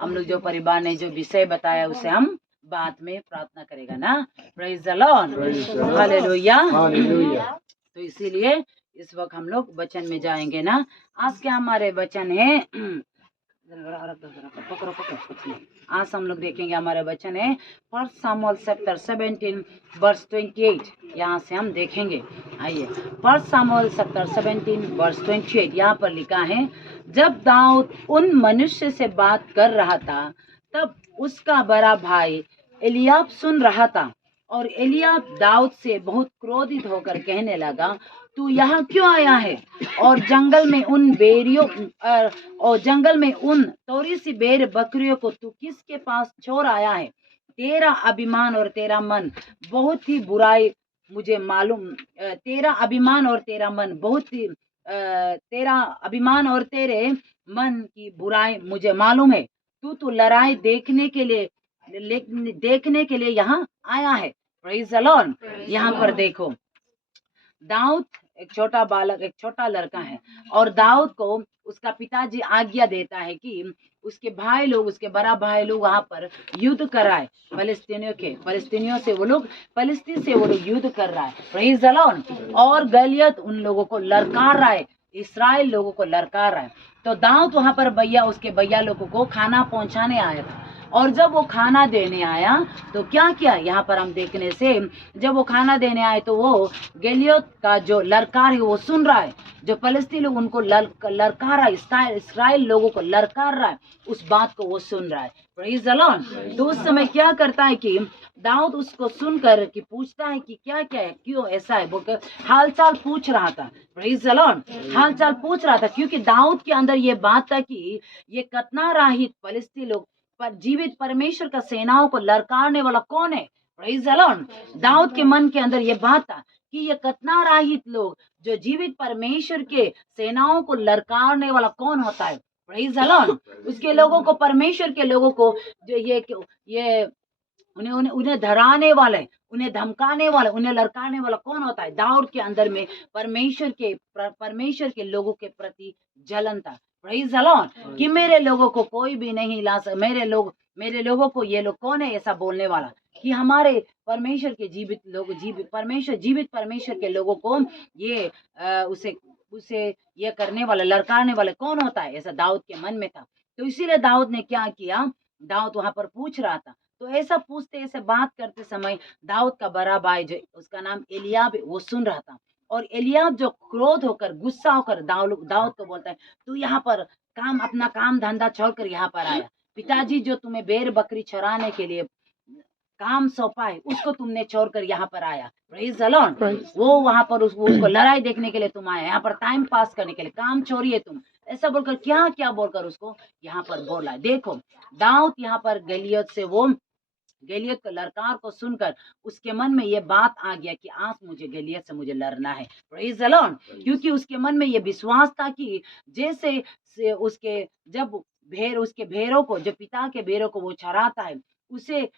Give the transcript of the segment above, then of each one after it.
हम लोग जो परिवार ने जो विषय बताया उसे हम बाद में प्रार्थना करेगा ना। Praise the Lord, hallelujah. तो इसीलिए इस वक्त हम लोग वचन में जाएंगे ना। आज के हमारे वचन है पकड़ो। आज हम लोग देखेंगे हमारे वचन है 1 सामुएल चैप्टर 17 वर्स 28। यहाँ से हम देखेंगे। आइए 1 सामुएल चैप्टर 17 वर्स 28। यहाँ पर लिखा है, जब दाऊद उन मनुष्य से बात कर रहा था तब उसका बड़ा भाई एलियाब सुन रहा था। और एलियाब दाऊद से बहुत क्रोधित होकर कहने लगा, तू यहाँ क्यों आया है? और जंगल में उन थोड़ी सी भेड़ बकरियों को तू किसके पास छोड़ आया है? तेरा अभिमान और तेरा मन बहुत ही बुराई मुझे मालूम। तेरा अभिमान और तेरा मन बहुत ही तेरा अभिमान और तेरे मन की बुराई मुझे मालूम है। तू लड़ाई देखने के लिए यहाँ आया है। Praise the Lord. यहाँ पर देखो, दाऊद एक छोटा बालक, एक छोटा लड़का है, और दाऊद को उसका पिताजी आज्ञा देता है कि उसके भाई लोग, उसके बड़ा भाई लोग वहां पर युद्ध कराए फलस्तीनियों से वो लोग युद्ध कर रहा है। Praise the Lord. और गलियत उन लोगों को ललकार रहा है, इस्राएल लोगों को ललकार रहा है। तो दाऊद वहां पर उसके भैया लोगों को खाना पहुंचाने आया था। और जब वो खाना देने आया तो क्या किया, यहाँ पर हम देखने से, जब वो खाना देने आए तो वो गलियत का जो ललकार है वो सुन रहा है। जो फलस्तीनी लोग उनको ललकार रहा है, इस्राएल लोगों को ललकार रहा है, उस बात को वो सुन रहा है। Praise the Lord. तो उस समय क्या करता है कि दाऊद उसको सुनकर कि पूछता है कि क्या क्या है, क्यों ऐसा है, बोलकर हालचाल पूछ रहा था। Praise the Lord. हालचाल पूछ रहा था क्योंकि दाऊद के अंदर ये बात था कि ये कतना राहित फलस्तीनी लोग पर जीवित परमेश्वर का सेनाओं को ललकारने वाला कौन है? Praise the Lord. दाऊद के मन के अंदर ये बात था कि ये कतना राहित लोग, जो जीवित परमेश्वर के सेनाओं को ललकारने वाला कौन होता है? Praise the Lord. उसके लोगों को, परमेश्वर के लोगों को जो ये उन्हें धराने वाले, उन्हें धमकाने वाले, उन्हें ललकारने वाला कौन होता है? दाऊद के अंदर में परमेश्वर के लोगों के प्रति जलन था। Praise the Lord. कि मेरे लोगों को कोई भी नहीं ला सकता, मेरे लोगों को ये लोग कौन है ऐसा बोलने वाला, कि हमारे परमेश्वर के जीवित परमेश्वर के लोगों को ये उसे ये करने वाला, ललकारने वाले कौन होता है? ऐसा दाऊद के मन में था। तो इसीलिए दाऊद ने क्या किया, दाऊद वहां पर पूछ रहा था। तो ऐसा पूछते, ऐसे बात करते समय दाऊद का बड़ा भाई, जो उसका नाम एलियाब है, वो सुन रहा था। और एलियाब जो क्रोध होकर, गुस्सा होकर दाऊद को बोलता है, तू यहाँ पर अपना काम धंधा छोड़कर यहाँ पर आया। पिताजी जो तुम्हें भेड़ बकरी चराने के लिए काम सौंपा है उसको तुमने छोड़कर यहाँ पर आया। Praise the Lord. वो वहां पर उसको लड़ाई देखने के लिए तुम आए, यहाँ पर टाइम पास करने के लिए, काम छोड़िए तुम, ऐसा बोलकर क्या क्या बोलकर उसको यहाँ पर बोला। देखो दाऊद यहाँ पर गलियत के ललकार को सुनकर उसके मन में ये बात आ गया कि आज गलियत से मुझे लड़ना है। Praise the Lord. क्योंकि उसके मन में ये विश्वास था कि जैसे उसके भेड़ों को, जो पिता के भेड़ों को वो चराता है, उसे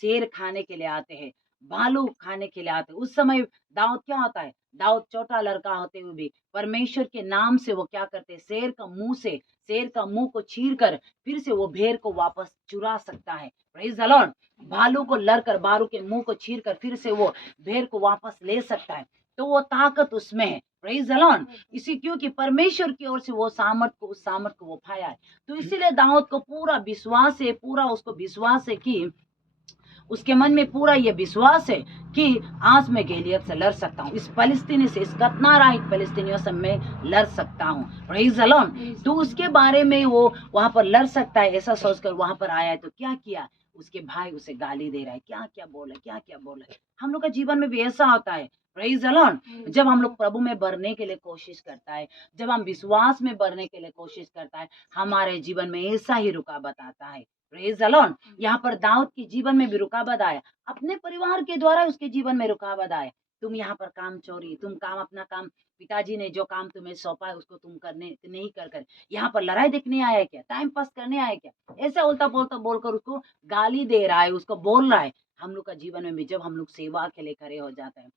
शेर खाने के लिए आते हैं, भालू खाने के लिए आते हैं। उस समय दाऊद क्या होता है, दाऊद छोटा लड़का होते हुए भी परमेश्वर के नाम से वो क्या करते हैं, शेर का मुंह को चीर कर फिर से वो भेड़ को वापस चुरा सकता है। Praise the Lord. भालू को लड़कर, भालू के मुंह को चीर कर फिर से वो भेड़ को वापस ले सकता है। तो वो ताकत उसमें है। Praise the Lord. इसी क्योंकि परमेश्वर की ओर से वो उस सामर्थ को वो पाया है। तो इसीलिए दाऊद को पूरा उसको विश्वास है कि उसके मन में पूरा ये विश्वास है कि आज मैं गलियत से लड़ सकता हूँ, इस फलस्तीनी से, इस कतनाराहित फलस्तीनियों से मैं लड़ सकता हूँ। Praise the Lord. तो उसके बारे में वो वहां पर लड़ सकता है ऐसा सोचकर वहां पर आया है। तो क्या किया, उसके भाई उसे गाली दे रहा है, क्या क्या बोला। हम लोग का जीवन में भी ऐसा होता है। Praise the Lord. जब हम लोग प्रभु में बढ़ने के लिए कोशिश करता है, जब हम विश्वास में बढ़ने के लिए कोशिश करता है, हमारे जीवन में ऐसा ही रुकावट आता है। Praise the Lord. यहाँ पर दाऊद के जीवन में भी रुकावट आया, अपने परिवार के द्वारा उसके जीवन में रुकावट आया। तुम यहाँ पर काम चोरी, तुम अपना काम, पिताजी ने जो काम तुम्हें सौंपा है उसको तुम करने नहीं कर यहाँ पर लड़ाई देखने आया क्या, टाइम पास करने आया क्या, ऐसा उल्टा बोलता बोलकर उसको गाली दे रहा है, उसको बोल रहा है। हम लोग का जीवन में भी जब हम लोग सेवा के लिए खड़े हो जाते हैं,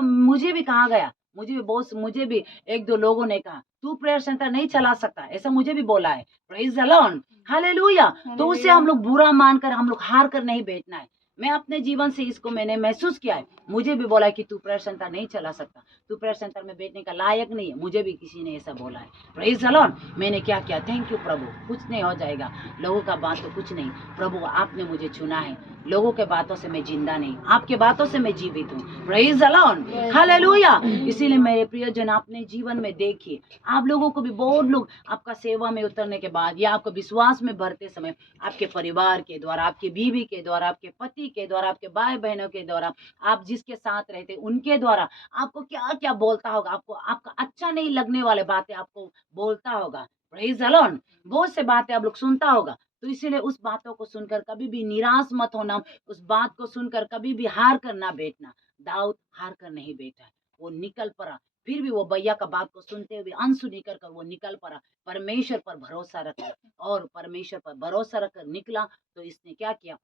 मुझे भी कहा गया, मुझे भी एक दो लोगों ने कहा तू प्रेयर सेंटर नहीं चला सकता, ऐसा मुझे भी बोला है। Praise the Lord. हालेलुया। तो उसे हम लोग बुरा मानकर हम लोग हार कर नहीं बैठना है। मैं अपने जीवन से इसको मैंने महसूस किया है। मुझे भी बोला कि तू प्रेयर सेंटर नहीं चला सकता, तू प्रेयर सेंटर में बैठने का लायक नहीं है। मुझे भी किसी ने ऐसा बोला है। Praise the Lord. मैंने क्या किया, थैंक यू प्रभु, कुछ नहीं हो जाएगा, लोगों का बात तो कुछ नहीं, प्रभु आपने मुझे चुना है, लोगों के बातों से मैं जिंदा नहीं, आपके बातों से मैं जीवित हूँ। Praise the Lord, hallelujah. इसीलिए मेरे प्रियजन अपने जीवन में देखिए, आप लोगों को भी बहुत लोग आपका सेवा में उतरने के बाद या आपको विश्वास में भरते समय आपके परिवार के द्वारा, आपके बीवी के द्वारा, आपके पति के द्वारा, आपके भाई बहनों के द्वारा, आप जिसके साथ रहते उनके द्वारा आपको क्या क्या बोलता होगा, आपको आपका अच्छा नहीं लगने वाले बातें आपको बोलता होगा। Praise the Lord. बहुत से बातें आप लोग सुनता होगा। तो इसीलिए उस बातों को सुनकर कभी भी निराश मत होना, उस बात को सुनकर कभी भी हार कर ना बैठना। दाऊद हार कर नहीं बैठा, वो निकल पड़ा। फिर भी वो भैया का बात को सुनते हुए अनसुनी कर वो निकल पड़ा, परमेश्वर पर भरोसा रखा और परमेश्वर पर भरोसा रखकर निकला। तो इसने क्या किया,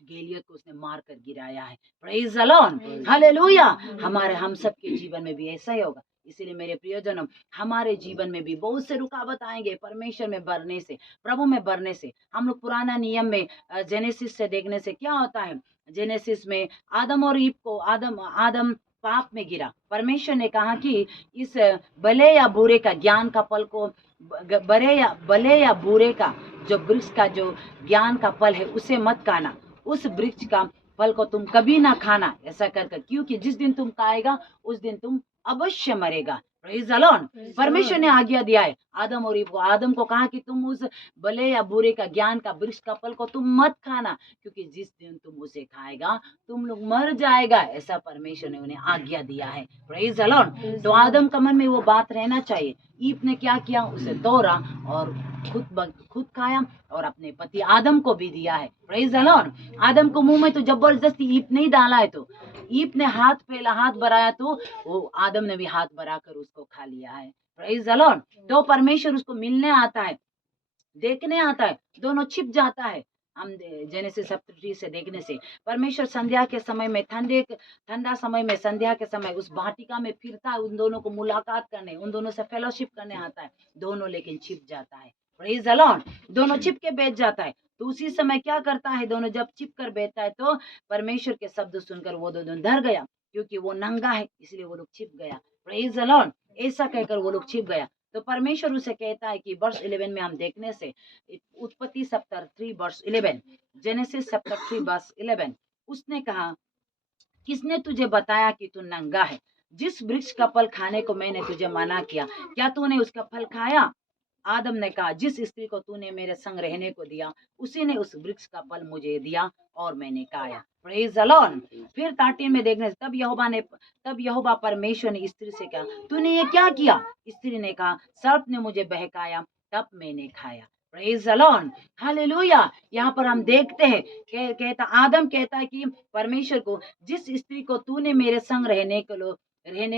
गैलियत को उसने मार कर गिराया है। Praise the Lord, hallelujah. हम सबके जीवन में भी ऐसा ही होगा। इसीलिए मेरे प्रियजनों, हमारे जीवन में भी बहुत से रुकावट आएंगे परमेश्वर में बढ़ने से, प्रभु में बढ़ने से। हम लोग पुराना नियम में जेनेसिस से देखने से क्या होता है, जेनेसिस में आदम और ईव को आदम पाप में गिरा। परमेश्वर ने कहा कि इस भले या बुरे का ज्ञान का फल को, भले या बुरे का जो वृक्ष का जो ज्ञान का फल है उसे मत खाना, उस वृक्ष का फल को तुम कभी ना खाना, ऐसा कर, क्योंकि जिस दिन तुम खाएगा उस दिन तुम अवश्य मरेगा। Praise the Lord. परमेश्वर ने आज्ञा दिया है आदम और ईव को। आदम को कहा कि तुम उस भले या बुरे का ज्ञान का वृक्ष का फल को तुम मत खाना, क्योंकि जिस दिन तुम उसे खाएगा तुम लोग मर जाएगा, ऐसा परमेश्वर ने उन्हें आज्ञा दिया है। Praise the Lord. तो आदम का मन में वो बात रहना चाहिए। ईव ने क्या किया, उसे तोड़ा और खुद खाया और अपने पति आदम को भी दिया है। Praise the Lord. आदम को मुंह में तो जबरदस्ती ईव नहीं डाला है, तो ईव ने हाथ बढ़ाया तो वो आदम ने भी हाथ बढ़ाकर उसको खा लिया है। Praise the Lord. तो परमेश्वर उसको मिलने आता है, देखने आता है, दोनों छिप जाता है। हम जेनेसिस चैप्टर 3 से देखने से परमेश्वर संध्या के समय में, ठंडा समय में, संध्या के समय उस वाटिका में फिरता है, उन दोनों को मुलाकात करने, उन दोनों से फेलोशिप करने आता है। दोनों लेकिन छिप जाता है। Praise the Lord. दोनों छिप के बैठ जाता है। तो उसी समय क्या करता है, दोनों जब छिप कर बैठता है तो परमेश्वर के शब्द सुनकर वो दोनों डर गया, क्योंकि वो नंगा है, इसलिए वो लोग छिप गया। Praise the Lord. ऐसा कहकर वो लोग छिप गया। तो परमेश्वर उसे कहता है कि वर्ष 11 में हम देखने से, उत्पत्ति चैप्टर 3 वर्ष 11, जेनेसिस चैप्टर 3 वर्ष 11, उसने कहा, किसने तुझे बताया कि तू नंगा है? जिस वृक्ष का फल खाने को मैंने तुझे मना किया, क्या तूने उसका फल खाया? आदम ने कहा, जिस स्त्री को तूने मेरे संग रहने को दिया उसी ने उस वृक्ष का फल मुझे दिया और मैंने खाया। Praise the Lord. फिर 13 में देखने से, तब यहोवा परमेश्वर ने स्त्री से कहा, तूने ये क्या किया? स्त्री ने कहा, सर्प ने मुझे बहकाया तब मैंने खाया। Praise the Lord, hallelujah. यहाँ पर हम देखते हैं आदम कहता है कि परमेश्वर को, जिस स्त्री को तूने मेरे संग रहने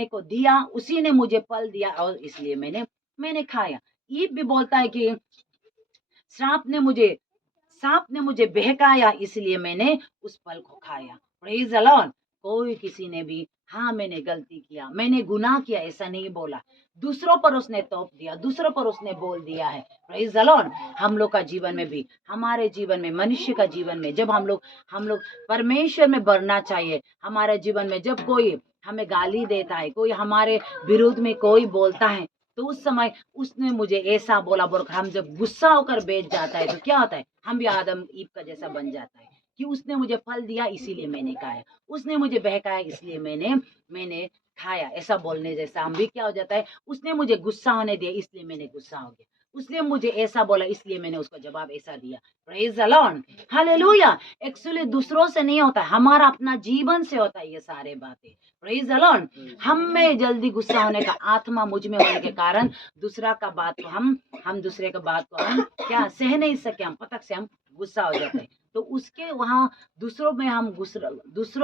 को दिया उसी ने मुझे फल दिया और इसलिए मैंने खाया। ईव भी बोलता है कि सांप ने मुझे बहकाया इसलिए मैंने उस फल को खाया। Praise the Lord. कोई किसी ने भी हाँ मैंने गलती किया, मैंने गुनाह किया, ऐसा नहीं बोला। दूसरों पर उसने तोप दिया, दूसरों पर उसने बोल दिया है। Praise the Lord. हम लोग का जीवन में भी, हमारे जीवन में, मनुष्य का जीवन में, जब हम लोग परमेश्वर में बढ़ना चाहिए। हमारे जीवन में जब कोई हमें गाली देता है, कोई हमारे विरुद्ध में कोई बोलता है, तो उस समय उसने मुझे ऐसा बोला बोलकर हम जब गुस्सा होकर बैठ जाता है तो क्या होता है, हम भी आदम ईव का जैसा बन जाता है कि उसने मुझे फल दिया इसीलिए मैंने खाया, उसने मुझे बहकाया इसलिए मैंने खाया, ऐसा बोलने जैसा हम भी क्या हो जाता है, उसने मुझे गुस्सा होने दिया इसलिए मैंने गुस्सा हो गया, उसने मुझे ऐसा बोला इसलिए मैंने उसको जवाब ऐसा दिया। Praise the Lord, hallelujah. Actually दूसरों से नहीं होता है, हमारा अपना जीवन से होता है ये सारे बातें। Praise the Lord. हम में जल्दी गुस्सा होने का आत्मा मुझ में होने के कारण दूसरा का बात को हम दूसरे का बात को हम क्या सह नहीं सके, हम पटक से हम गुस्सा हो जाते हैं। तो उसके वहां दूसरों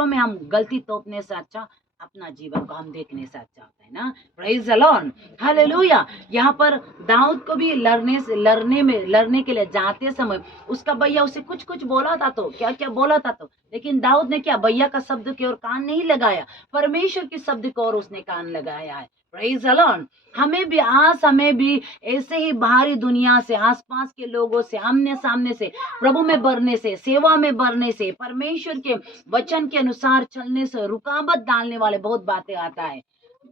में हम गलती तोपने से अच्छा अपना जीवन को हम देखने से अच्छा होता है ना। Praise the Lord, hallelujah. यहाँ पर दाऊद को भी लड़ने के लिए जाते समय उसका भैया उसे कुछ बोला था, तो क्या बोला था, तो लेकिन दाऊद ने क्या भैया का शब्द की ओर कान नहीं लगाया, परमेश्वर के शब्द की ओर उसने कान लगाया है। Praise the Lord. हमें भी ऐसे ही बाहरी दुनिया से, आसपास के लोगों से, आमने सामने से, प्रभु में बढ़ने से, सेवा में बढ़ने से, परमेश्वर के वचन के अनुसार चलने से रुकावट डालने वाले बहुत बातें आता है।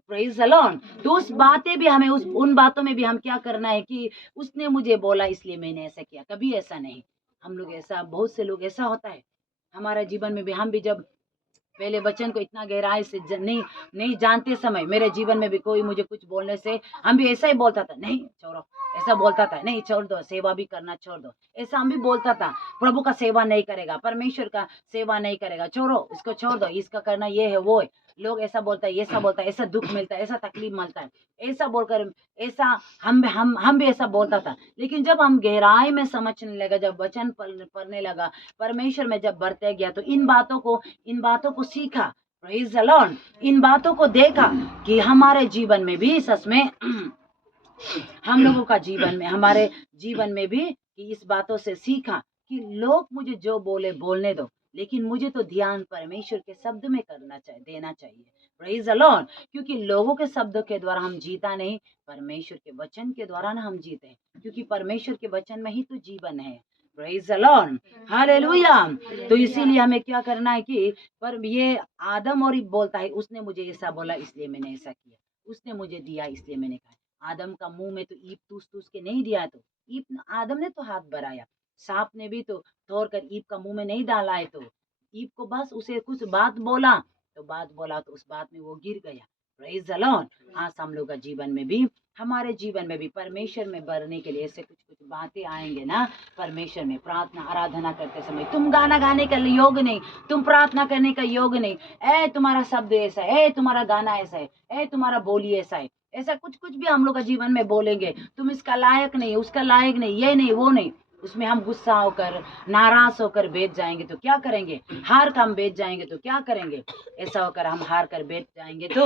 Praise the Lord. तो उस बातें भी हमें उन बातों में भी हम क्या करना है कि उसने मुझे बोला इसलिए मैंने ऐसा किया, कभी ऐसा नहीं। हम लोग ऐसा, बहुत से लोग ऐसा होता है हमारा जीवन में भी। हम भी जब पहले वचन को इतना गहराई से नहीं जानते समय, मेरे जीवन में भी कोई मुझे कुछ बोलने से हम भी ऐसा ही बोलता था, नहीं छोड़ो, ऐसा बोलता था, नहीं छोड़ दो, सेवा भी करना छोड़ दो, ऐसा हम भी बोलता था। प्रभु का सेवा नहीं करेगा, परमेश्वर का सेवा नहीं करेगा, छोड़ो, इसको छोड़ दो, इसका करना ये है वो है। लोग ऐसा बोलता है, ऐसा बोलता है, ऐसा दुख मिलता है, ऐसा तकलीफ मिलता है, ऐसा बोलकर ऐसा हम भी ऐसा बोलता था। लेकिन जब हम गहराई में समझने लगा, जब वचन पढ़ने लगा, परमेश्वर में जब बढ़ते गया, तो इन बातों को सीखा। Praise the Lord. इन बातों को देखा कि हमारे जीवन में भी सच में हम लोगों का जीवन में, हमारे जीवन में भी, कि इस बातों से सीखा कि लोग मुझे जो बोले बोलने दो, लेकिन मुझे तो ध्यान परमेश्वर के शब्द में देना चाहिए। Praise the Lord. क्योंकि लोगों के शब्दों के द्वारा हम जीता नहीं, परमेश्वर के वचन के द्वारा ना हम जीते हैं, क्योंकि परमेश्वर के वचन में ही तो जीवन है। Praise the Lord. हालेलुया। तो इसीलिए हमें क्या करना है कि, पर ये आदम और बोलता है, उसने मुझे ऐसा बोला इसलिए मैंने ऐसा किया, उसने मुझे दिया इसलिए मैंने खाया। आदम का मुंह में तो ईप टूस के नहीं दिया, तो ईप आदम ने तो हाथ बढ़ाया, सांप ने भी तो तोड़ कर ईप का मुंह में नहीं डाला है, तो ईप को बस उसे कुछ बात बोला, तो उस बात में वो गिर गया। Praise the Lord. आज हम लोग का जीवन में भी, हमारे जीवन में भी परमेश्वर में बढ़ने के लिए ऐसे कुछ कुछ बातें आएंगे ना। परमेश्वर में प्रार्थना आराधना करते समय तुम गाना गाने का योग नहीं, तुम प्रार्थना करने का योग नहीं, ए तुम्हारा शब्द ऐसा है, ए तुम्हारा गाना ऐसा है, ए तुम्हारा बोली ऐसा है, ऐसा कुछ कुछ भी हम लोग का जीवन में बोलेंगे, तुम इसका लायक नहीं, उसका लायक नहीं, ये नहीं वो नहीं, उसमें हम गुस्सा होकर, नाराज होकर बैठ जाएंगे तो क्या करेंगे, हार कर हम बैठ जाएंगे तो क्या करेंगे। ऐसा होकर हम हार कर बैठ जाएंगे तो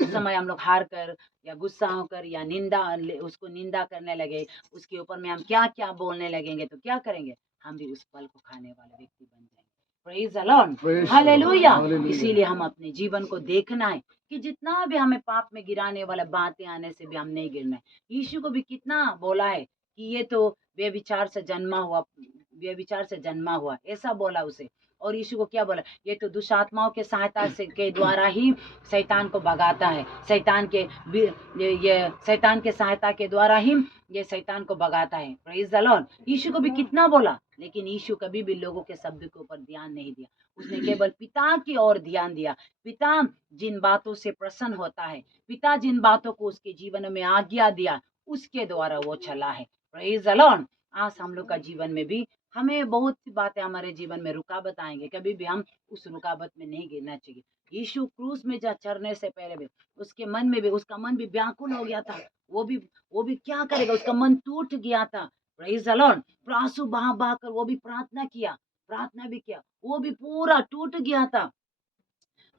उस समय हम लोग हार कर या गुस्सा होकर या उसको निंदा करने लगे, उसके ऊपर में हम क्या क्या बोलने लगेंगे तो क्या करेंगे, हम भी उस फल को खाने वाले व्यक्ति बन जाएंगे। Praise the Lord. हालेलुया। इसीलिए हम अपने जीवन को देखना है कि जितना भी हमें पाप में गिराने वाला बातें आने से भी हम नहीं गिरना है। यीशु को भी कितना बोला है कि ये तो व्यभिचार से जन्मा हुआ, ऐसा बोला उसे। और यीशु को क्या बोला, ये तो दुष्टात्माओं के सहायता से के द्वारा ही शैतान को भगाता है, शैतान के सहायता के द्वारा ही ये शैतान को भगाता है। Praise the Lord. यीशु को भी कितना बोला, लेकिन यीशु कभी भी लोगों के शब्द के ऊपर ध्यान नहीं दिया, उसने केवल पिता की ओर ध्यान दिया। पिता जिन बातों से प्रसन्न होता है, पिता जिन बातों को उसके जीवन में आज्ञा दिया, उसके द्वारा वो चला है। Praise the Lord. आज हम लोग का जीवन में भी, हमें बहुत सी बातें हमारे जीवन में रुकावट आएंगे, कभी भी हम उस रुकावट में नहीं गिरना चाहिए। यीशु क्रूस में जा चढ़ने से पहले भी उसका मन भी व्याकुल हो गया था। वो भी क्या करेगा, उसका मन टूट गया था। Praise the Lord. आंसू बहा बहा कर वो भी प्रार्थना भी किया, वो भी पूरा टूट गया था।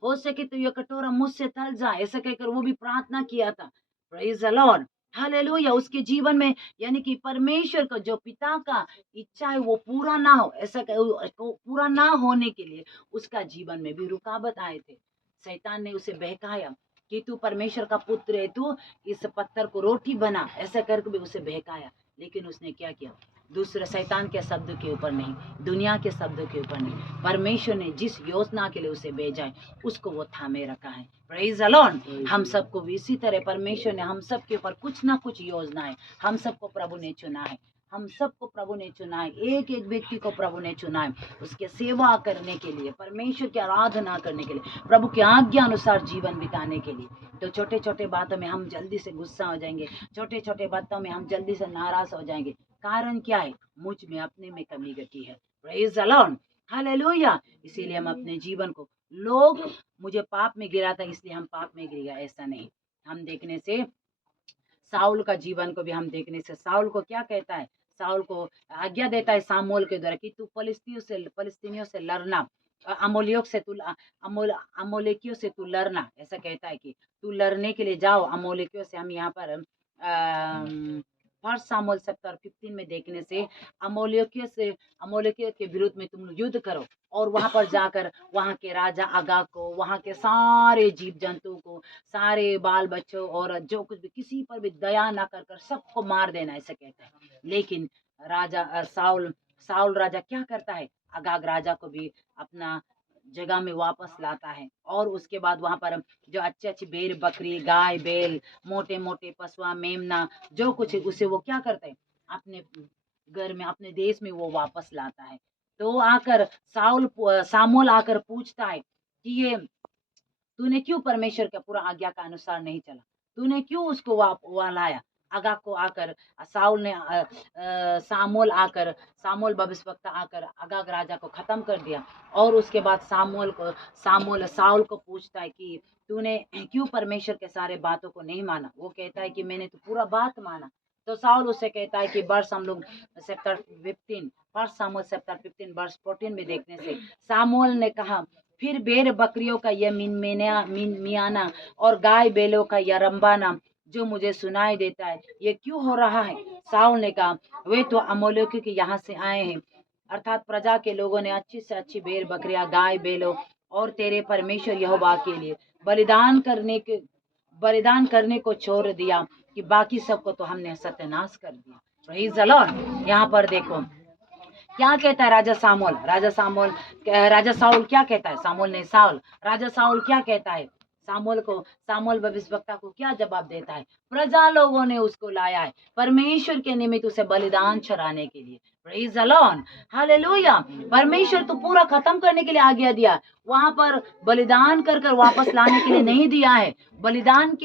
हो सके तो ये कटोरा मुझसे टल जाए, ऐसा कहकर वो भी प्रार्थना किया था। Praise the Lord. हालेलुया। उसके जीवन में, यानी कि परमेश्वर का जो पिता का इच्छा है वो पूरा ना हो, पूरा ना होने के लिए उसका जीवन में भी रुकावट आए थे। शैतान ने उसे बहकाया कि तू परमेश्वर का पुत्र है, तू इस पत्थर को रोटी बना, ऐसा करके भी उसे बहकाया। लेकिन उसने क्या किया, दूसरे शैतान के शब्द के ऊपर नहीं, दुनिया के शब्दों के ऊपर नहीं, परमेश्वर ने जिस योजना के लिए उसे भेजा है उसको वो थामे रखा है। Praise the Lord. हम सबको भी इसी तरह परमेश्वर ने हम सब के ऊपर कुछ ना कुछ योजना है। हम सबको प्रभु ने चुना है, हम सबको प्रभु ने चुना है, एक एक व्यक्ति को प्रभु ने चुना है उसके सेवा करने के लिए, परमेश्वर की आराधना करने के लिए, प्रभु की आज्ञा अनुसार जीवन बिताने के लिए। तो छोटे छोटे बातों में हम जल्दी से गुस्सा हो जाएंगे, छोटे छोटे बातों में हम जल्दी से नाराज हो जाएंगे। कारण क्या है, मुझ में अपने में कमी घटी है। Praise the Lord. हालेलुया। इसीलिए हम अपने जीवन को, लोग मुझे पाप में गिरा था इसलिए हम पाप में गिर गया, ऐसा नहीं। हम देखने से साउल का जीवन को भी हम देखने से, साउल को क्या कहता है, साउल को आज्ञा देता है सामुएल के द्वारा कि तू फलिस्तीनियों से लड़ना, अमोलेकियों से तू लड़ना, ऐसा कहता है कि तू लड़ने के लिए जाओ अमोलेकियों से। हम यहाँ पर फर्स्ट सामुएल चैप्टर 15 में देखने से अमोलेकियों के विरुद्ध में तुम लोग युद्ध करो और वहां पर जाकर वहां के राजा आगाग को, वहां के सारे जीव जंतु को, सारे बाल बच्चों और जो कुछ भी, किसी पर भी दया ना कर कर सबको मार देना, ऐसे कहता है। लेकिन राजा साउल साउल राजा क्या करता है, आगाग राजा को भी अपना जगह में वापस लाता है और उसके बाद वहां पर जो अच्छी अच्छी भेड़ बकरी गाय बैल मोटे मोटे पशुआ मेमना जो कुछ है उसे वो क्या करता है, अपने घर में अपने देश में वो वापस लाता है। तो आकर सामुएल आकर पूछता है कि ये तूने क्यों परमेश्वर के पूरा आज्ञा का अनुसार नहीं चला, तूने क्यों उसको वहां लाया। आगाग को आकर साउल ने सामुएल भविष्यवक्ता आकर आगाग राजा को खत्म कर दिया। और उसके बाद सामुएल साउल को पूछता है कि तूने क्यों परमेश्वर के सारे बातों को नहीं माना। वो कहता है कि मैंने तो पूरा बात माना। तो साउल उससे कहता है कि वर्ष हम लोग चैप्टर 15 फर्स्ट सामुएल चैप्टर 15 वर्ष 14 में देखने से सामुएल ने कहा, फिर भेड़ बकरियों का यह मियाना और गाय बैलों का यह रंबाना जो मुझे सुनाई देता है, ये क्यों हो रहा है। साउल ने कहा, वे तो अमोलेकियों के यहाँ से आए हैं, अर्थात प्रजा के लोगों ने अच्छी से अच्छी भेड़ बकरियां गाय बैलों और तेरे परमेश्वर यहोवा के लिए बलिदान करने को छोड़ दिया कि बाकी सबको तो हमने सत्यानाश कर दिया। Praise the Lord. यहाँ पर देखो क्या कहता है राजा साउल क्या कहता है, सामुएल ने साउल राजा साउल क्या कहता है, सामुएल भविष्यवक्ता को क्या जवाब देता है। प्रजा लोगों ने उसको लाया है परमेश्वर के निमित्त उसे बलिदान चढ़ाने के लिए। Praise the Lord, hallelujah. परमेश्वर तो पूरा खत्म करने के लिए आज्ञा दिया, वहां पर बलिदान कर कर वापस लाने के लिए नहीं दिया है, बलिदान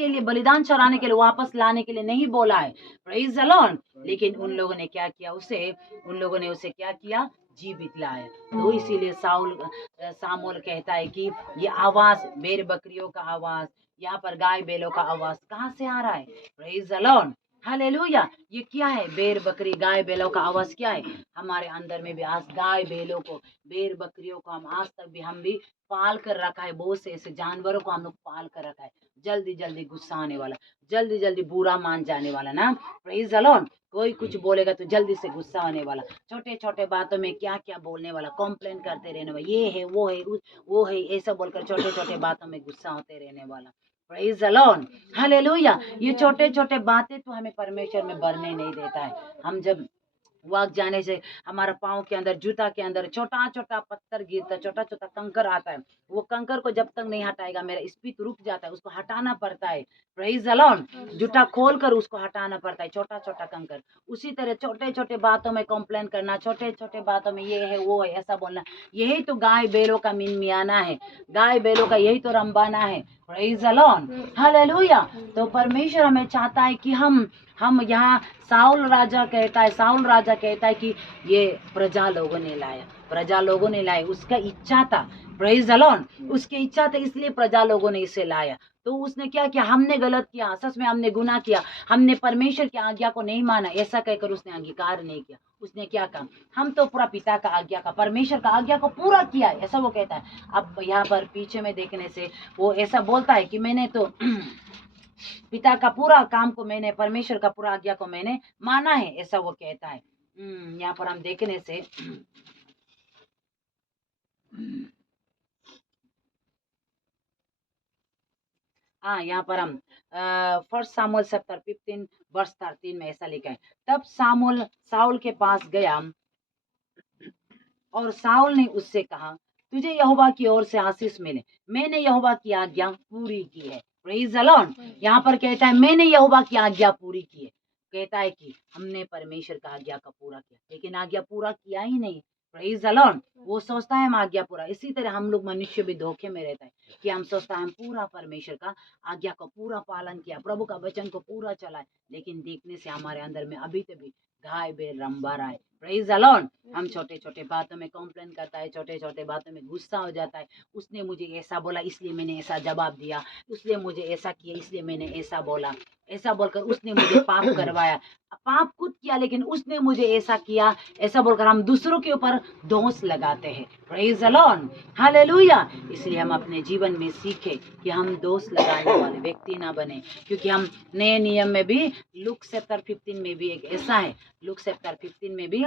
चढ़ाने के लिए वापस लाने के लिए नहीं बोला है। Praise the Lord. लेकिन उन लोगों ने क्या किया, उन लोगों ने उसे क्या किया, जीवित लाया। तो इसीलिए सामुएल कहता है कि ये आवाज भेड़ बकरियों का आवाज, यहाँ पर गाय बैलों का आवाज कहाँ से आ रहा है। Praise the Lord, hallelujah. ये क्या है, भेड़ बकरी गाय बैलों का आवाज क्या है। हमारे अंदर में भी आज गाय बैलों को, भेड़ बकरियों को हम आज तक भी हम भी पाल कर रखा है, बहुत से ऐसे जानवरों को हम लोग पाल कर रखा है। जल्दी जल्दी गुस्सा आने वाला, जल्दी जल्दी बुरा मान जाने वाला ना। Praise the Lord. कोई कुछ बोलेगा तो जल्दी से गुस्सा आने वाला, छोटे छोटे बातों में क्या क्या बोलने वाला, कंप्लेन करते रहने वाला, ये है वो है ऐसा बोलकर छोटे छोटे बातों में गुस्सा होते रहने वाला। Praise the Lord, hallelujah. ये छोटे छोटे बातें तो हमें परमेश्वर में बढ़ने नहीं देता है। हम जब वॉक जाने से हमारा पाँव के अंदर, जूता के अंदर छोटा छोटा पत्थर गिरता है, छोटा छोटा कंकर आता है, वो कंकर को जब तक नहीं हटाएगा मेरा स्पीड रुक जाता है, उसको हटाना पड़ता है। Praise the Lord. जूता खोल कर उसको हटाना पड़ता है, छोटा छोटा कंकर। उसी तरह छोटे छोटे बातों में कंप्लेन करना, छोटे छोटे बातों में ये है वो है ऐसा बोलना, यही तो गाय बैलों का मियाना है, गाय बैलों का यही तो रंबाना है। Praise the Lord, hallelujah. तो परमेश्वर हमें चाहता है कि हम यहाँ साउल राजा कहता है कि ये प्रजा लोगों ने लाया, उसका इच्छा था। Praise the Lord. उसकी इच्छा था, इसलिए प्रजा लोगों ने इसे लाया। तो उसने क्या किया, हमने गलत किया, सच में हमने गुनाह किया, हमने परमेश्वर की आज्ञा को नहीं माना, ऐसा कहकर उसने अंगीकार नहीं किया। उसने क्या कहा, हम तो पूरा पिता का आज्ञा का, परमेश्वर का आज्ञा को पूरा किया है, ऐसा वो कहता है। अब यहाँ पर पीछे में देखने से वो ऐसा बोलता है कि मैंने तो पिता का पूरा काम को, मैंने परमेश्वर का पूरा आज्ञा को मैंने माना है, ऐसा वो कहता है। यहाँ पर हम देखने से हाँ, यहाँ पर हम फर्स्ट सामुएल चैप्टर 15 वर्ष 13 में ऐसा लिखा है, तब साउल के पास गया और साउल ने उससे कहा, तुझे यहोवा की ओर से आशीष मिले, मैंने यहोवा की आज्ञा पूरी की है। Praise the Lord. यहाँ पर कहता है मैंने यहोवा की आज्ञा पूरी की है। कहता है कि हमने परमेश्वर का आज्ञा का पूरा किया, लेकिन आज्ञा पूरा किया ही नहीं। Praise the Lord. वो सोचता है हम आज्ञा पूरा, इसी तरह हम लोग मनुष्य भी धोखे में रहता है कि हम सोचता है हम पूरा परमेश्वर का आज्ञा का पूरा पालन किया, प्रभु का वचन को पूरा चलाए, लेकिन देखने से हमारे अंदर में अभी तक भी गाय बैल रंबा रहा है। Praise the Lord. हम छोटे छोटे बातों में कंप्लेन करता है, छोटे छोटे बातों में गुस्सा हो जाता है। उसने मुझे ऐसा बोला इसलिए मैंने ऐसा जवाब दिया, उसने मुझे ऐसा किया इसलिए मैंने ऐसा बोला, ऐसा बोलकर उसने मुझे पाप करवाया। पाप खुद किया लेकिन उसने मुझे ऐसा किया, ऐसा बोलकर हम दूसरों के ऊपर दोष लगाते हैं। Praise the Lord, hallelujah. इसलिए हम अपने जीवन में सीखें कि हम दोष लगाने वाले व्यक्ति ना बने, क्योंकि हम नए नियम में भी लूक चैप्टर 15 में भी एक ऐसा है, लूक चैप्टर 15 में भी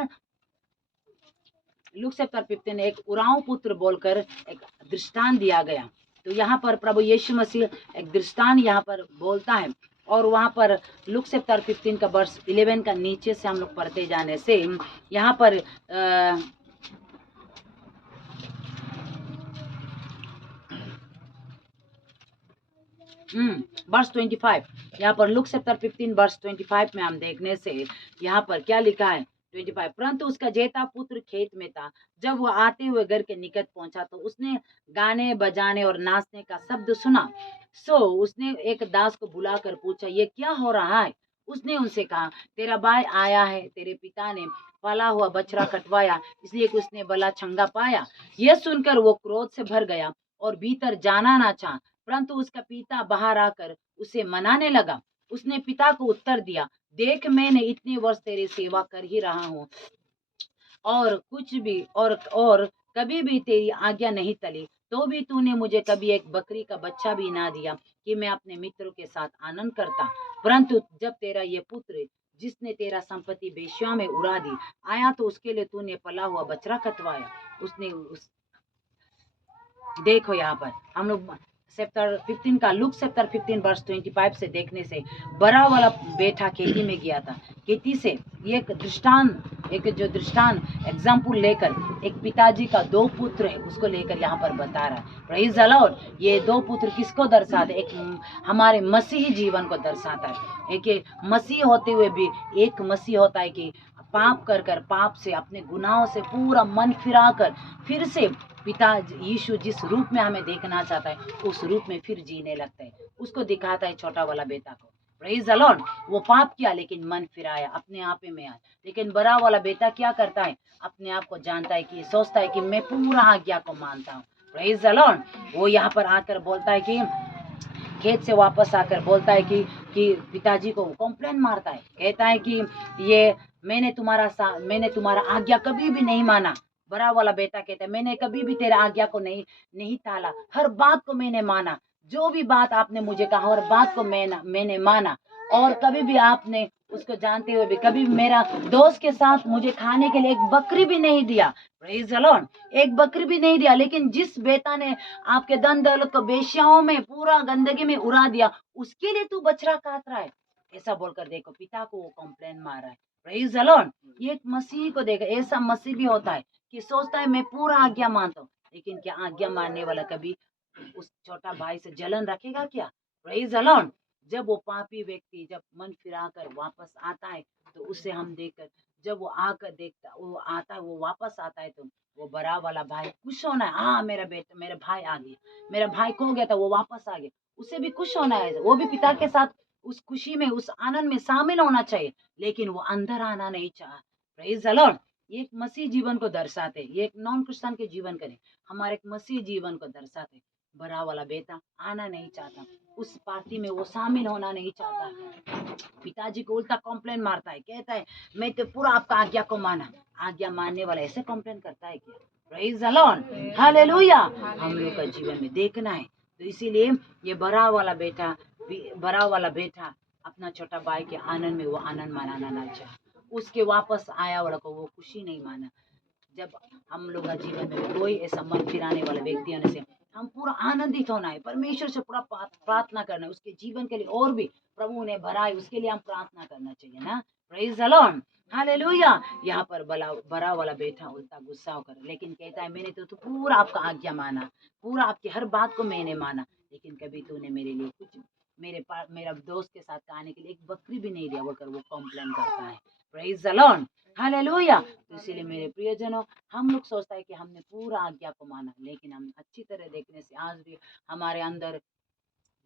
लूक चैप्टर 15 एक उराव पुत्र बोलकर एक दृष्टांत दिया गया। तो यहाँ पर प्रभु यीशु मसीह एक दृष्टांत यहाँ पर बोलता है, और वहाँ पर लूक चैप्टर 15 का वर्ष 11 का नीचे से हम लोग पढ़ते जाने से यहाँ पर वर्ष 25, यहाँ पर लूक चैप्टर 15 वर्ष 25 में हम देखने से यहाँ पर क्या लिखा है 25, परंतु उसका जेठा पुत्र खेत में था। जब वह आते हुए घर के निकट पहुंचा तो उसने गाने बजाने और नाचने का शब्द सुना। सो उसने एक दास को बुलाकर पूछा, ये क्या हो रहा है? उसने उनसे कहा, तेरा भाई आया है, तेरे पिता ने पाला हुआ बछड़ा कटवाया, इसलिए कि उसने भला चंगा पाया। यह सुनकर वो क्रोध से भर गया और भीतर जाना ना चाहा, परंतु उसका पिता बाहर आकर उसे मनाने लगा। उसने पिता को उत्तर दिया, देख मैंने इतने वर्ष तेरी सेवा कर ही रहा हूँ और कुछ भी और कभी भी तेरी आज्ञा नहीं टली, तो भी तूने मुझे कभी एक बकरी का बच्चा भी ना दिया कि मैं अपने मित्रों के साथ आनंद करता। परंतु जब तेरा ये पुत्र जिसने तेरा संपत्ति बेश्या में उड़ा दी आया तो उसके लिए तूने पला हुआ बछड़ा कटवाया। उसने उस देखो यहाँ पर हम लोग चैप्टर 15 का लूक चैप्टर 15 वर्ष 25 से देखने से बड़ा वाला बेटा खेती में गया था। खेती से एक दृष्टांत, एक जो दृष्टांत एग्जाम्पल लेकर एक पिताजी का दो पुत्र है उसको लेकर यहाँ पर बता रहा है। Praise the Lord. ये दो पुत्र किसको दर्शाते? एक हमारे मसीही जीवन को दर्शाता है। एक मसीह होते हुए भी एक मसीह होता है कि पाप कर कर पाप से अपने गुनाहों से पूरा मन फिरा कर फिर से पिता यीशु जिस रूप में हमें देखना चाहता है उस रूप में फिर जीने लगता है। उसको दिखाता है छोटा वाला बेटा को। Praise the Lord. वो पाप किया लेकिन मन फिराया, अपने आप में आया। लेकिन बड़ा वाला बेटा क्या करता है? अपने आप को जानता है कि सोचता है कि मैं पूरा आज्ञा को मानता हूँ। Praise the Lord. वो यहाँ पर आकर बोलता है कि खेत से वापस आकर बोलता है कि पिताजी को कंप्लेन मारता है, कहता है कि ये मैंने तुम्हारा आज्ञा कभी भी नहीं माना। बड़ा वाला बेटा कहता है मैंने कभी भी तेरा आज्ञा को नहीं टाला, हर बात को मैंने माना। जो भी बात आपने मुझे कहा हर बात को मैंने माना, और कभी भी आपने उसको जानते हुए भी कभी मेरा दोस्त के साथ मुझे खाने के लिए एक बकरी भी नहीं दिया। Praise the Lord. एक बकरी भी नहीं दिया, लेकिन जिस बेटा ने आपके धन दौलत को बेश्याओं में पूरा गंदगी में उड़ा दिया उसके लिए तू बछड़ा काट रहा है, ऐसा बोलकर देखो पिता को वो कंप्लेन मार रहा है। Praise the Lord. ये एक मसीह को देखो, ऐसा मसीह भी होता है कि सोचता है मैं पूरा आज्ञा मानता हूँ, लेकिन क्या आज्ञा मानने वाला कभी उस छोटा भाई से जलन रखेगा क्या? Praise the Lord. जब वो पापी व्यक्ति जब मन फिराकर वापस आता है तो उसे हम देखकर जब वो आकर देखता वो आता है वो वापस आता है तो वो बड़ा वाला भाई खुश होना है, हाँ मेरा बेटा मेरा भाई आ गया, मेरा भाई खो गया था वो वापस आ गया, उसे भी खुश होना है। वो भी पिता के साथ उस खुशी में उस आनंद में शामिल होना चाहिए, लेकिन वो अंदर आना नहीं चाहा। Praise the Lord. ये एक मसीह जीवन को दर्शाते, ये एक नॉन क्रिश्चियन के जीवन करें, हमारे एक मसीह जीवन को दर्शाते। बड़ा वाला बेटा आना नहीं चाहता, उस पार्टी में वो शामिल होना नहीं चाहता, पिताजी को उल्टा कंप्लेन मारता है, कहता है मैं तो पूरा आपका आज्ञा को माना। आज्ञा मानने वाला ऐसे कंप्लेन करता है क्या? Praise the Lord, hallelujah. हम लोग का जीवन में देखना है। तो इसीलिए ये बड़ा वाला बेटा अपना छोटा भाई के आनंद में वो आनंद मनाना ना चाहे, उसके वापस आया वाला को वो खुशी नहीं माना। जब हम लोग का जीवन में कोई ऐसा मन फिराने वाला व्यक्ति आने से हम पूरा आनंदित होना है, परमेश्वर से पूरा प्रार्थना करना है उसके जीवन के लिए, और भी प्रभु ने भरा है उसके लिए हम प्रार्थना करना चाहिए ना। Praise the Lord, hallelujah. यहाँ पर बड़ा वाला बेटा उल्टा गुस्सा होकर लेकिन कहता है मैंने तो पूरा आपका आज्ञा माना, पूरा आपकी हर बात को मैंने माना, लेकिन कभी तूने मेरे लिए कुछ मेरा दोस्त के साथ खाने के लिए एक बकरी भी नहीं दिया बोलकर वो कंप्लेन करता है। Praise the Lord, hallelujah. तो इसीलिए मेरे प्रियजनों हम लोग सोचता है कि हमने पूरा आज्ञा को माना, लेकिन हम अच्छी तरह देखने से आज भी हमारे अंदर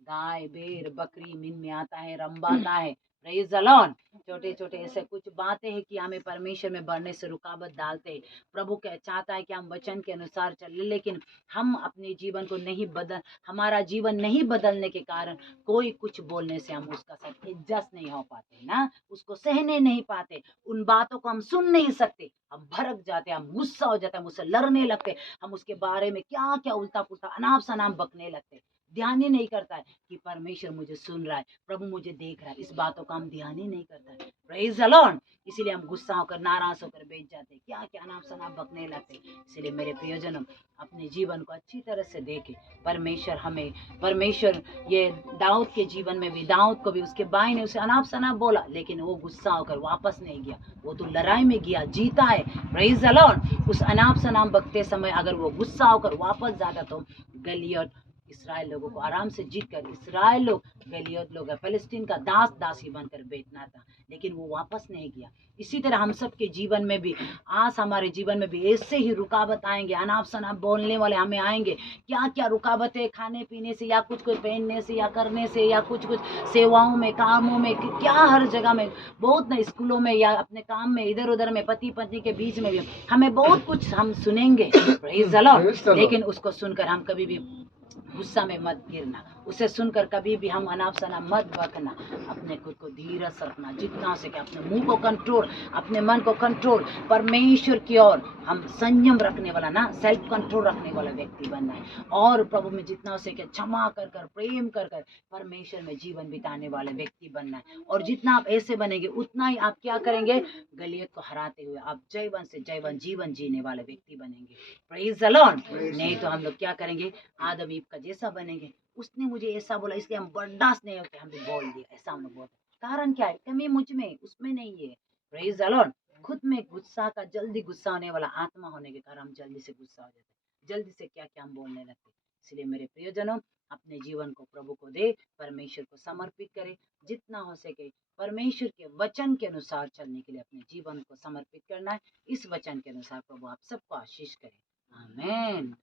गाय भेड़ बकरी मिन में आता है, रंबाता है, प्रेज द लॉर्ड। छोटे छोटे ऐसे कुछ बातें हैं कि हमें परमेश्वर में बढ़ने से रुकावट डालते हैं। प्रभु क्या चाहता है कि हम वचन के अनुसार चले, लेकिन हम अपने जीवन को नहीं बदल हमारा जीवन नहीं बदलने के कारण कोई कुछ बोलने से हम उसका साथ एडजस्ट नहीं हो पाते ना, उसको सहने नहीं पाते, उन बातों को हम सुन नहीं सकते, हम भड़क जाते, हम गुस्सा हो जाते, हम उससे लड़ने लगते, हम उसके बारे में क्या क्या उल्टा पुल्टा अनाप शनाप बकने लगते। ध्यान ही नहीं करता है कि परमेश्वर मुझे सुन रहा है, प्रभु मुझे देख रहा है, इस बातों का हम ध्यान ही नहीं करता है। Praise the Lord. इसीलिए हम गुस्सा होकर नाराज होकर बैठ जाते, क्या क्या अनाप शनाप बकने लगते। इसलिए मेरे प्रियजनों, अपने जीवन को अच्छी तरह से देखें। परमेश्वर ये दाऊद के जीवन में भी, दाऊद को भी उसके भाई ने उसे अनाप शनाप बोला, लेकिन वो गुस्सा होकर वापस नहीं गया, वो तो लड़ाई में गया, जीता है। Praise the Lord. उस अनाप शनाप बकते समय अगर वो गुस्सा होकर वापस जाता तो गलियत इसराइल लोगों को आराम से जीत कर, इसराइल लोग गलियत लोग फिलिस्तीन का दास दासी बनकर बैठना था, लेकिन वो वापस नहीं गया। इसी तरह हम सबके जीवन में भी, आज हमारे जीवन में भी ऐसे ही रुकावट आएंगे, अनाप शनाप बोलने वाले हमें आएंगे। क्या क्या रुकावटें, खाने पीने से या कुछ पहनने से या करने से या कुछ सेवाओं में, कामों में, क्या हर जगह में, बहुत ना, स्कूलों में या अपने काम में, इधर उधर में, पति पत्नी के बीच में भी हमें बहुत कुछ हम सुनेंगे। Praise the Lord. लेकिन उसको सुनकर हम कभी भी गुस्सा में मत गिरना, उसे सुनकर कभी भी हम अनाप शनाप मत बकना, अपने खुद को धीरज रखना, जितना हो सके अपने मुंह को कंट्रोल, अपने मन को कंट्रोल, परमेश्वर की ओर हम संयम रखने वाला ना, सेल्फ कंट्रोल रखने वाला व्यक्ति बनना है, और प्रभु में जितना हो सके क्षमा कर कर, प्रेम कर कर परमेश्वर में जीवन बिताने वाले व्यक्ति बनना है। और जितना आप ऐसे बनेंगे उतना ही आप क्या करेंगे, गलियत को हराते हुए आप जयवन से जयवन जीवन जीने वाले व्यक्ति बनेंगे। Praise the Lord. नहीं तो हम लोग क्या करेंगे, आदम ईव का जैसा बनेंगे, उसने मुझे ऐसा बोला इसलिए हम बर्दाश्त नहीं होते, हमने बोल दिया, ऐसा हम लोग बोलते। कारण क्या है, कमी मुझ में, उसमें नहीं है। Praise the Lord. खुद में गुस्सा का, जल्दी गुस्सा होने वाला आत्मा होने के कारण हम जल्दी से गुस्सा हो जाते हैं, जल्दी से क्या क्या हम बोलने लगते। इसलिए मेरे प्रियजनों, अपने जीवन को प्रभु को दे, परमेश्वर को समर्पित करें, जितना हो सके परमेश्वर के वचन के अनुसार चलने के लिए अपने जीवन को समर्पित करना है। इस वचन के अनुसार प्रभु आप सबको आशीष करे। आमीन।